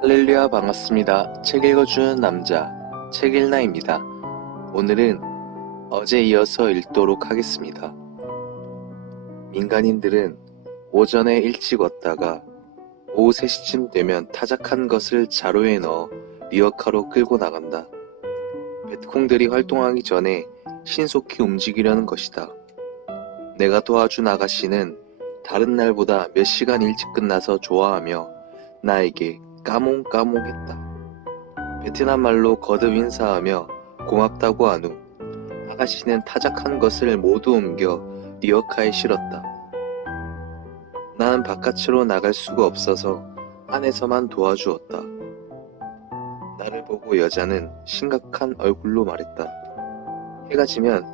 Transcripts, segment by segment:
할렐루야 반갑습니다. 책 읽어주는 남자 책일나입니다. 오늘은 어제 이어서 읽도록 하겠습니다. 민간인들은 오전에 일찍 왔다가 오후 3시쯤 되면 타작한 것을 자루에 넣어 리어카로 끌고 나간다. 베트콩들이 활동하기 전에 신속히 움직이려는 것이다. 내가 도와준 아가씨는 다른 날보다 몇 시간 일찍 끝나서 좋아하며 나에게 까몽까몽했다. 베트남 말로 거듭 인사하며 고맙다고 한 후 아가씨는 타작한 것을 모두 옮겨 리어카에 실었다. 나는 바깥으로 나갈 수가 없어서 안에서만 도와주었다. 나를 보고 여자는 심각한 얼굴로 말했다. 해가 지면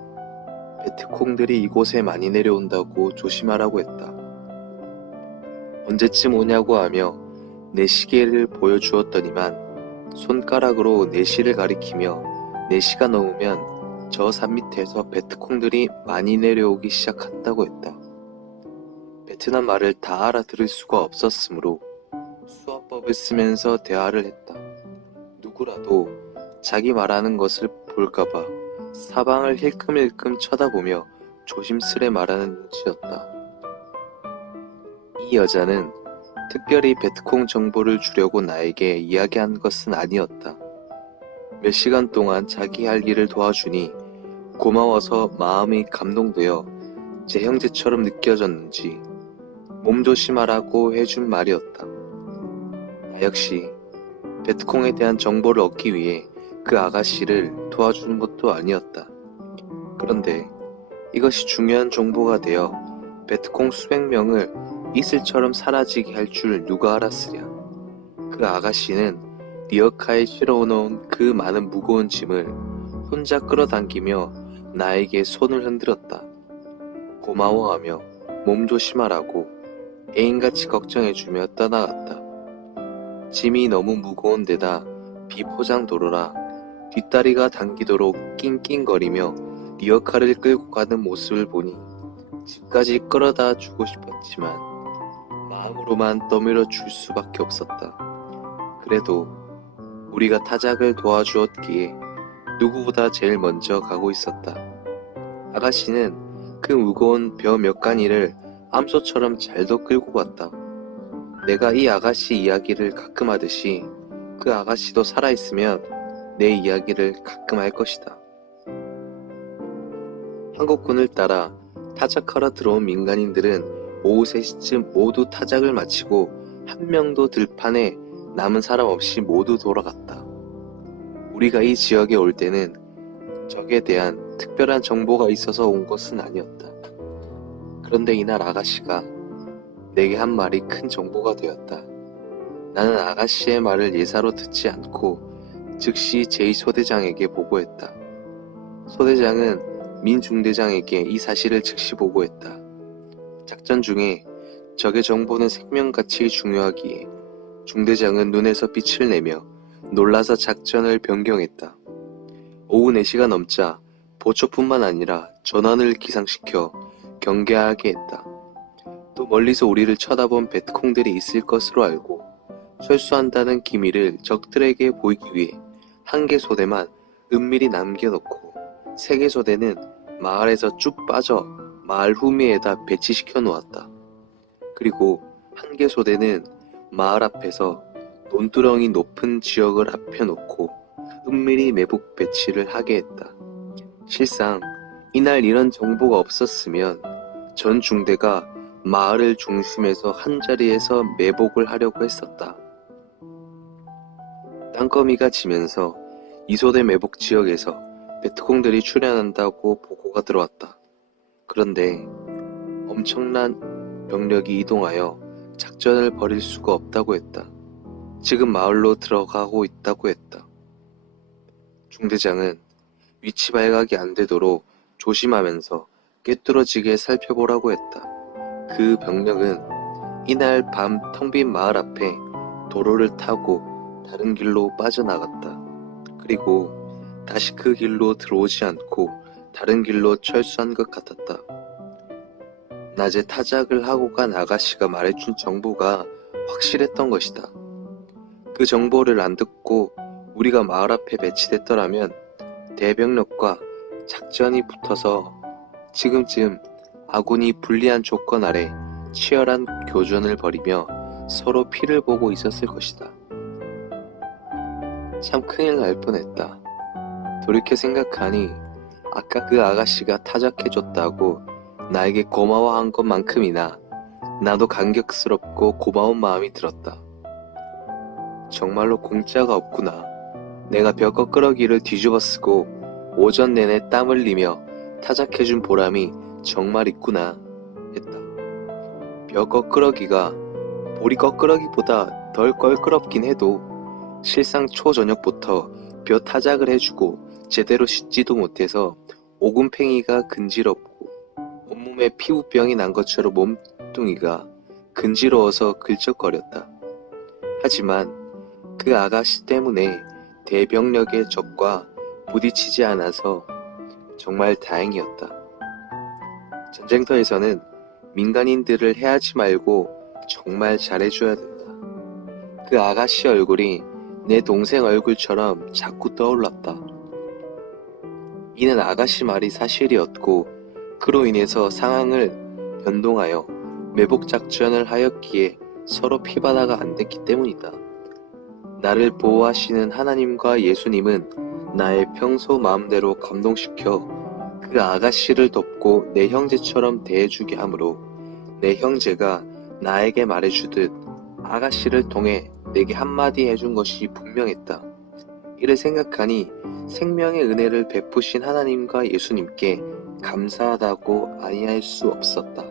베트콩들이 이곳에 많이 내려온다고 조심하라고 했다. 언제쯤 오냐고 하며 내 시계를 보여주었더니만 손가락으로 4시를 가리키며 4시가 넘으면 저 산 밑에서 베트콩들이 많이 내려오기 시작한다고 했다. 베트남 말을 다 알아들을 수가 없었으므로 수화법을 쓰면서 대화를 했다. 누구라도 자기 말하는 것을 볼까봐 사방을 힐끔힐끔 쳐다보며 조심스레 말하는 눈치였다. 이 여자는 특별히 베트콩 정보를 주려고 나에게 이야기한 것은 아니었다. 몇 시간 동안 자기 할 일을 도와주니 고마워서 마음이 감동되어 제 형제처럼 느껴졌는지 몸 조심하라고 해준 말이었다. 나 역시 베트콩에 대한 정보를 얻기 위해 그 아가씨를 도와주는 것도 아니었다. 그런데 이것이 중요한 정보가 되어 베트콩 수백 명을 이슬처럼 사라지게 할 줄 누가 알았으랴. 그 아가씨는 리어카에 실어놓은 그 많은 무거운 짐을 혼자 끌어당기며 나에게 손을 흔들었다. 고마워하며 몸 조심하라고 애인같이 걱정해주며 떠나갔다. 짐이 너무 무거운 데다 비포장 도로라 뒷다리가 당기도록 낑낑거리며 리어카를 끌고 가는 모습을 보니 집까지 끌어다 주고 싶었지만 마음으로만 떠밀어 줄 수밖에 없었다. 그래도 우리가 타작을 도와주었기에 누구보다 제일 먼저 가고 있었다. 아가씨는 그 무거운 벼 몇 가니를 암소처럼 잘도 끌고 갔다. 내가 이 아가씨 이야기를 가끔 하듯이 그 아가씨도 살아있으면 내 이야기를 가끔 할 것이다. 한국군을 따라 타작하러 들어온 민간인들은 오후 3시쯤 모두 타작을 마치고 한 명도 들판에 남은 사람 없이 모두 돌아갔다. 우리가 이 지역에 올 때는 적에 대한 특별한 정보가 있어서 온 것은 아니었다. 그런데 이날 아가씨가 내게 한 말이 큰 정보가 되었다. 나는 아가씨의 말을 예사로 듣지 않고 즉시 제2소대장에게 보고했다. 소대장은 민 중대장에게 이 사실을 즉시 보고했다. 작전 중에 적의 정보는 생명같이 중요하기에 중대장은 눈에서 빛을 내며 놀라서 작전을 변경했다. 오후 4시가 넘자 보초뿐만 아니라 전원을 기상시켜 경계하게 했다. 또 멀리서 우리를 쳐다본 베트콩들이 있을 것으로 알고 철수한다는 기미를 적들에게 보이기 위해 한 개 소대만 은밀히 남겨놓고 3개 소대는 마을에서 쭉 빠져 마을 후미에다 배치시켜 놓았다. 그리고 한 개 소대는 마을 앞에서 논두렁이 높은 지역을 앞에 놓고 은밀히 매복 배치를 하게 했다. 실상 이날 이런 정보가 없었으면 전 중대가 마을을 중심에서 한자리에서 매복을 하려고 했었다. 땅거미가 지면서 이소대 매복 지역에서 베트콩들이 출현한다고 보고가 들어왔다. 그런데 엄청난 병력이 이동하여 작전을 벌일 수가 없다고 했다. 지금 마을로 들어가고 있다고 했다. 중대장은 위치 발각이 안 되도록 조심하면서 꿰뚫어지게 살펴보라고 했다. 그 병력은 이날 밤 텅 빈 마을 앞에 도로를 타고 다른 길로 빠져나갔다. 그리고 다시 그 길로 들어오지 않고 다른 길로 철수한 것 같았다. 낮에 타작을 하고 간 아가씨가 말해준 정보가 확실했던 것이다. 그 정보를 안 듣고 우리가 마을 앞에 배치됐더라면 대병력과 작전이 붙어서 지금쯤 아군이 불리한 조건 아래 치열한 교전을 벌이며 서로 피를 보고 있었을 것이다. 참 큰일 날 뻔했다. 돌이켜 생각하니 아까 그 아가씨가 타작해줬다고 나에게 고마워한 것만큼이나 나도 감격스럽고 고마운 마음이 들었다. 정말로 공짜가 없구나. 내가 벼거끄러기를 뒤집어 쓰고 오전 내내 땀 흘리며 타작해준 보람이 정말 있구나 했다. 벼거끄러기가 보리거끄러기보다 덜 껄끄럽긴 해도 실상 초저녁부터 벼 타작을 해주고 제대로 씻지도 못해서 오금팽이가 근지럽고 온몸에 피부병이 난 것처럼 몸뚱이가 근지러워서 긁적거렸다. 하지만 그 아가씨 때문에 대병력의 적과 부딪히지 않아서 정말 다행이었다. 전쟁터에서는 민간인들을 해하지 말고 정말 잘해줘야 된다. 그 아가씨 얼굴이 내 동생 얼굴처럼 자꾸 떠올랐다. 이는 아가씨 말이 사실이었고 그로 인해서 상황을 변동하여 매복 작전을 하였기에 서로 피바다가 안 됐기 때문이다. 나를 보호하시는 하나님과 예수님은 나의 평소 마음대로 감동시켜 그 아가씨를 돕고 내 형제처럼 대해주게 하므로 내 형제가 나에게 말해주듯 아가씨를 통해 내게 한마디 해준 것이 분명했다. 이를 생각하니 생명의 은혜를 베푸신 하나님과 예수님께 감사하다고 아니할 수 없었다.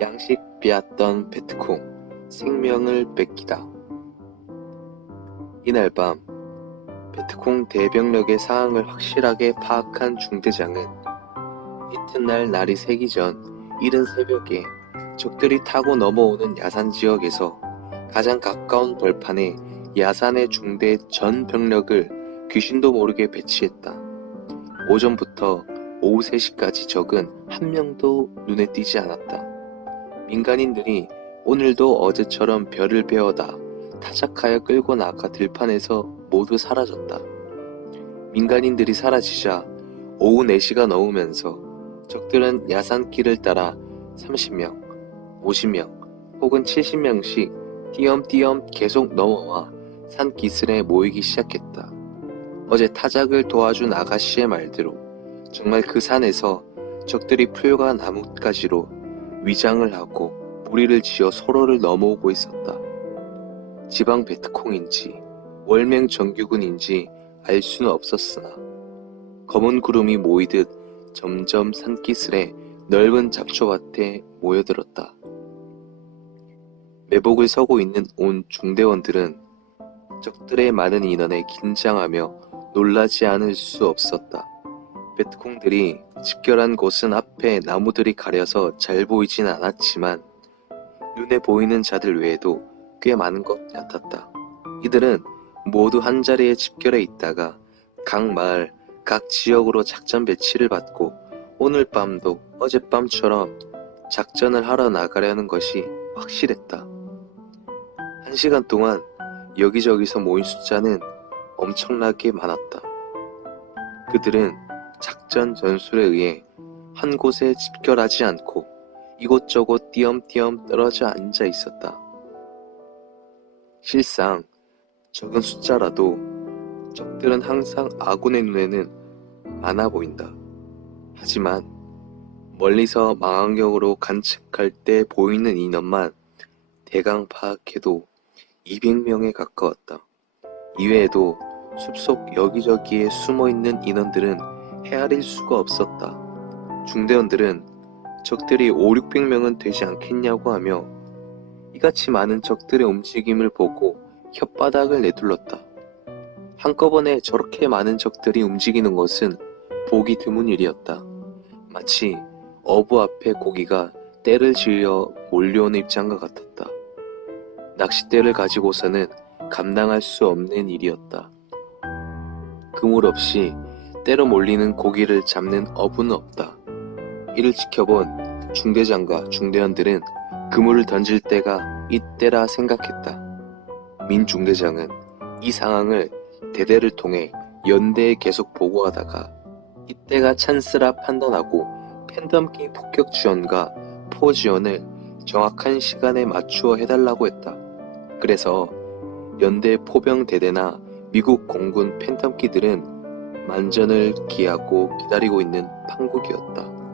양식 빼앗던 베트콩, 생명을 뺏기다. 이날 밤 베트콩 대병력의 상황을 확실하게 파악한 중대장은 이튿날 날이 새기 전 이른 새벽에 적들이 타고 넘어오는 야산 지역에서 가장 가까운 벌판에 야산의 중대 전 병력을 귀신도 모르게 배치했다. 오전부터 오후 3시까지 적은 한 명도 눈에 띄지 않았다. 민간인들이 오늘도 어제처럼 별을 베어다 타작하여 끌고 나가 들판에서 모두 사라졌다. 민간인들이 사라지자 오후 4시가 넘으면서 적들은 야산길을 따라 30명, 50명 혹은 70명씩 띄엄띄엄 계속 넘어와 산 기슭에 모이기 시작했다. 어제 타작을 도와준 아가씨의 말대로 정말 그 산에서 적들이 풀과 나뭇가지로 위장을 하고 무리를 지어 서로를 넘어오고 있었다. 지방 베트콩인지 월맹 정규군인지 알 수는 없었으나 검은 구름이 모이듯 점점 산기슭의 넓은 잡초밭에 모여들었다. 매복을 서고 있는 온 중대원들은 적들의 많은 인원에 긴장하며 놀라지 않을 수 없었다. 베트콩들이 집결한 곳은 앞에 나무들이 가려서 잘 보이진 않았지만 눈에 보이는 자들 외에도 꽤 많은 것 같았다. 이들은 모두 한자리에 집결해 있다가 각 마을, 각 지역으로 작전 배치를 받고 오늘 밤도 어젯밤처럼 작전을 하러 나가려는 것이 확실했다. 1시간 동안 여기저기서 모인 숫자는 엄청나게 많았다. 그들은 작전 전술에 의해 한 곳에 집결하지 않고 이곳저곳 띄엄띄엄 떨어져 앉아 있었다. 실상 적은 숫자라도 적들은 항상 아군의 눈에는 많아 보인다. 하지만 멀리서 망원경으로 관측할 때 보이는 인원만 대강 파악해도 200명에 가까웠다. 이외에도 숲속 여기저기에 숨어있는 인원들은 헤아릴 수가 없었다. 중대원들은 적들이 500~600명은 되지 않겠냐고 하며 이같이 많은 적들의 움직임을 보고 혓바닥을 내둘렀다. 한꺼번에 저렇게 많은 적들이 움직이는 것은 보기 드문 일이었다. 마치 어부 앞에 고기가 떼를 지어 몰려오는 입장과 같았다. 낚싯대를 가지고서는 감당할 수 없는 일이었다. 그물 없이 때로 몰리는 고기를 잡는 어부는 없다. 이를 지켜본 중대장과 중대원들은 그물을 던질 때가 이때라 생각했다. 민 중대장은 이 상황을 대대를 통해 연대에 계속 보고하다가 이때가 찬스라 판단하고 팬덤기 폭격 지원과 포 지원을 정확한 시간에 맞추어 해달라고 했다. 그래서 연대 포병 대대나 미국 공군 팬덤기들은 만전을 기하고 기다리고 있는 판국이었다.